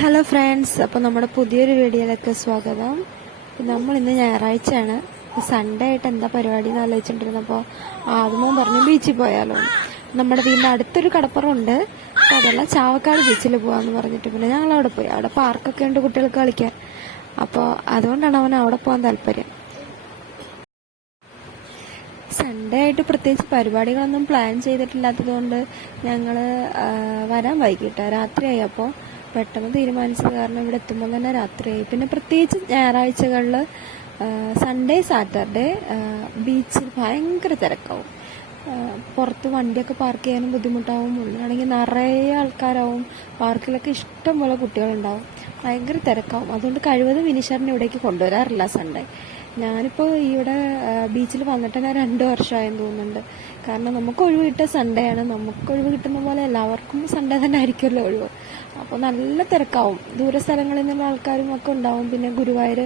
Hello friends, അപ്പോൾ നമ്മുടെ പുതിയൊരു വീഡിയോയിലേക്ക് സ്വാഗതം. നമ്മളിന്ന് ഞായറാഴ്ചയാണ്, സൺഡേ ആയിട്ട് എന്താ പരിപാടി എന്ന് ആലോചിച്ചിട്ടുണ്ടിരുന്നപ്പോൾ ആദ്യമോ പറഞ്ഞു ബീച്ചിൽ പോയാലോ. നമ്മുടെ വീടിൻ്റെ അടുത്തൊരു കടപ്പുറമുണ്ട്, അപ്പോൾ അതെല്ലാം ചാവക്കാട് ബീച്ചിൽ പോകാമെന്ന് പറഞ്ഞിട്ട് പിന്നെ ഞങ്ങൾ അവിടെ പോയി. അവിടെ പാർക്കൊക്കെ ഉണ്ട് കുട്ടികൾക്ക് കളിക്കാൻ, അപ്പോൾ അതുകൊണ്ടാണ് അവൻ അവിടെ പോകാൻ താല്പര്യം. സൺഡേ ആയിട്ട് പ്രത്യേകിച്ച് പരിപാടികളൊന്നും പ്ലാൻ ചെയ്തിട്ടില്ലാത്തതുകൊണ്ട് ഞങ്ങൾ വരാൻ വൈകിട്ട് രാത്രിയായി. അപ്പോൾ പെട്ടെന്ന് തീരുമാനിച്ചത് കാരണം ഇവിടെ എത്തുമ്പോൾ തന്നെ രാത്രിയായി. പിന്നെ പ്രത്യേകിച്ച് ഞായറാഴ്ചകളിൽ സൺഡേ സാറ്റർഡേ ബീച്ചിൽ ഭയങ്കര തിരക്കാവും. പുറത്ത് വണ്ടിയൊക്കെ പാർക്ക് ചെയ്യാനും ബുദ്ധിമുട്ടാവും. ഉള്ളിലാണെങ്കിൽ നിറയെ ആൾക്കാരാവും. പാർക്കിലൊക്കെ ഇഷ്ടം പോലെ കുട്ടികളുണ്ടാവും. ഭയങ്കര തിരക്കാവും. അതുകൊണ്ട് കഴിവതും വിനീഷറിനെ ഇവിടേക്ക് കൊണ്ടുവരാറില്ല സൺഡേ. ഞാനിപ്പോൾ ഇവിടെ ബീച്ചിൽ വന്നിട്ട് തന്നെ 2 വർഷമായെന്ന് തോന്നുന്നുണ്ട്. കാരണം നമുക്ക് ഒഴിവ് കിട്ടിയ സൺഡേ ആണ്. നമുക്ക് ഒഴിവ് കിട്ടുന്ന പോലെ എല്ലാവർക്കും സൺഡേ തന്നെ ആയിരിക്കുമല്ലോ ഒഴിവ്. അപ്പോൾ നല്ല തിരക്കാവും. ദൂര സ്ഥലങ്ങളിൽ നിന്നുള്ള ആൾക്കാരും ഒക്കെ ഉണ്ടാവും. പിന്നെ ഗുരുവായൂർ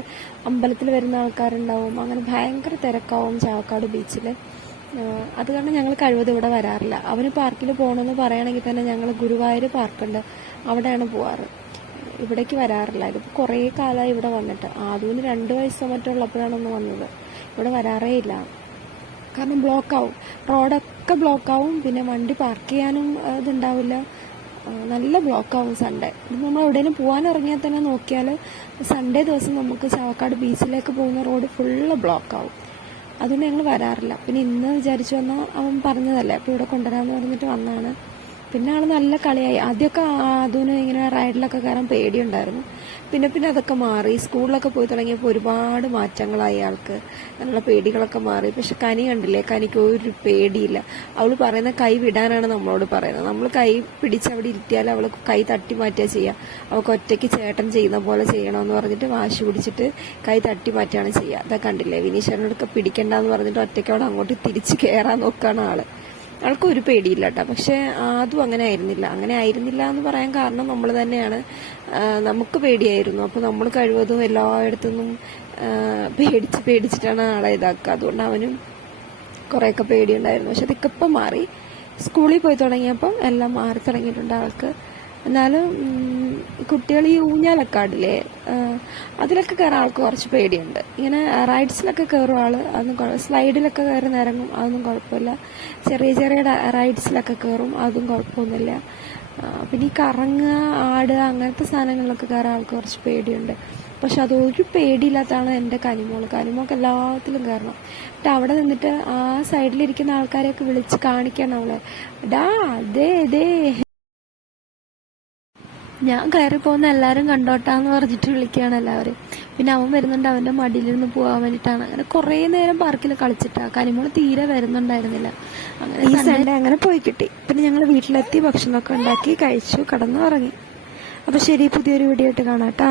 അമ്പലത്തിൽ വരുന്ന ആൾക്കാരുണ്ടാവും. അങ്ങനെ ഭയങ്കര തിരക്കാവും ചാവക്കാട് ബീച്ചിൽ. അത് കാരണം ഞങ്ങൾ കഴിവതും ഇവിടെ വരാറില്ല. അവന് പാർക്കിൽ പോകണമെന്ന് പറയുകയാണെങ്കിൽ തന്നെ ഞങ്ങൾ ഗുരുവായൂർ പാർക്കുണ്ട്, അവിടെയാണ് പോവാറ്. ഇവിടേക്ക് വരാറില്ല. ഇതിപ്പോൾ കുറേ കാലമായി ഇവിടെ വന്നിട്ട്. ആദ്യം 2 വയസ്സോ മറ്റോ ഉള്ളപ്പോഴാണ് ഒന്ന് വന്നത്. ഇവിടെ വരാറേ ഇല്ല. കാരണം ബ്ലോക്കാവും, റോഡൊക്കെ ബ്ലോക്കാവും. പിന്നെ വണ്ടി പാർക്ക് ചെയ്യാനും ഇതുണ്ടാവില്ല. നല്ല ബ്ലോക്കാവും സൺഡേ. നമ്മൾ എവിടെയെങ്കിലും പോകാൻ ഇറങ്ങിയാൽ തന്നെ നോക്കിയാൽ സൺഡേ ദിവസം നമുക്ക് ചാവക്കാട് ബീച്ചിലേക്ക് പോകുന്ന റോഡ് ഫുള്ള് ബ്ലോക്കാവും. അതുകൊണ്ട് ഞങ്ങൾ വരാറില്ല. പിന്നെ ഇന്ന് വിചാരിച്ചു വന്നാൽ അവൻ പറഞ്ഞതല്ലേ, അപ്പോൾ ഇവിടെ കൊണ്ടുവരാമെന്ന് പറഞ്ഞിട്ട് വന്നതാണ്. പിന്നെ ആൾ നല്ല കളിയായി. ആദ്യമൊക്കെ അതിന് ഇങ്ങനെ റൈഡിലൊക്കെ കയറാൻ പേടിയുണ്ടായിരുന്നു. പിന്നെ അതൊക്കെ മാറി. സ്കൂളിലൊക്കെ പോയി തുടങ്ങിയപ്പോൾ ഒരുപാട് മാറ്റങ്ങളായി ആൾക്ക്. അങ്ങനെയുള്ള പേടികളൊക്കെ മാറി. പക്ഷെ കനി കണ്ടില്ലേ, കനിക്ക് ഒരു പേടിയില്ല. അവൾ പറയുന്ന കൈ വിടാനാണ് നമ്മളോട് പറയുന്നത്. നമ്മൾ കൈ പിടിച്ച് അവിടെ ഇരുത്തിയാൽ അവൾ കൈ തട്ടി മാറ്റുക ചെയ്യുക. അവൾക്ക് ഒറ്റയ്ക്ക് ചേട്ടൻ ചെയ്യുന്ന പോലെ ചെയ്യണമെന്ന് പറഞ്ഞിട്ട് വാശി പിടിച്ചിട്ട് കൈ തട്ടി മാറ്റുകയാണ് ചെയ്യുക. അതൊക്കെ കണ്ടില്ലേ, വിനീഷറിനോടൊക്കെ പിടിക്കണ്ടെന്ന് പറഞ്ഞിട്ട് ഒറ്റയ്ക്ക് അവിടെ അങ്ങോട്ട് തിരിച്ച് കയറാൻ നോക്കുകയാണ് ആള്. ആൾക്കൊരു പേടിയില്ല കേട്ടോ. പക്ഷെ അതും അങ്ങനെ ആയിരുന്നില്ല എന്ന് പറയാൻ കാരണം നമ്മൾ തന്നെയാണ്. നമുക്ക് പേടിയായിരുന്നു. അപ്പോൾ നമ്മൾ കഴിവതും എല്ലായിടത്തുനിന്നും പേടിച്ചിട്ടാണ് ആളെ ഇതാക്കുക. അതുകൊണ്ട് അവനും കുറേയൊക്കെ പേടിയുണ്ടായിരുന്നു. പക്ഷെ അതൊക്കെ ഇപ്പം മാറി. സ്കൂളിൽ പോയി തുടങ്ങിയപ്പം എല്ലാം മാറി തുടങ്ങിയിട്ടുണ്ട് ആൾക്ക്. എന്നാലും കുട്ടികൾ ഈ ഊഞ്ഞാലൊക്കെ ആടില്ലേ, അതിലൊക്കെ കയറാൻ ആൾക്ക് കുറച്ച് പേടിയുണ്ട്. ഇങ്ങനെ റൈഡ്സിലൊക്കെ കയറും ആള്, അതൊന്നും സ്ലൈഡിലൊക്കെ കയറി നിരങ്ങും, അതൊന്നും കുഴപ്പമില്ല. ചെറിയ റൈഡ്സിലൊക്കെ കയറും, അതും കുഴപ്പമൊന്നുമില്ല. പിന്നെ ഈ കറങ്ങുക, ആടുക, അങ്ങനത്തെ സാധനങ്ങളിലൊക്കെ കയറാൻ ആൾക്ക് കുറച്ച് പേടിയുണ്ട്. പക്ഷെ അതൊരു പേടിയില്ലാത്തതാണ് എൻ്റെ കനിമോൾക്ക് എല്ലാത്തിലും കയറണം. എന്നിട്ട് അവിടെ നിന്നിട്ട് ആ സൈഡിലിരിക്കുന്ന ആൾക്കാരെയൊക്കെ വിളിച്ച് കാണിക്കണം അവളെ, ഡാ ദേ ഞാൻ കയറി പോകുന്ന എല്ലാവരും കണ്ടോട്ടാന്ന് പറഞ്ഞിട്ട് വിളിക്കുകയാണ് എല്ലാവരും. പിന്നെ അവൻ വരുന്നുണ്ട്, അവൻ്റെ മടിയിലിരുന്ന് പോകാൻ വേണ്ടിയിട്ടാണ്. അങ്ങനെ കുറേ നേരം പാർക്കിൽ കളിച്ചിട്ടാ. കനിമോള് തീരെ വരുന്നുണ്ടായിരുന്നില്ല. അങ്ങനെ ഈ സൺഡേ അങ്ങനെ പോയി കിട്ടി. പിന്നെ ഞങ്ങൾ വീട്ടിലെത്തി ഭക്ഷണമൊക്കെ ഉണ്ടാക്കി കഴിച്ചു, കിടന്നു ഉറങ്ങി. അപ്പോൾ ശരി, പുതിയൊരു വീഡിയോ ആയിട്ട് കാണാം കേട്ടോ.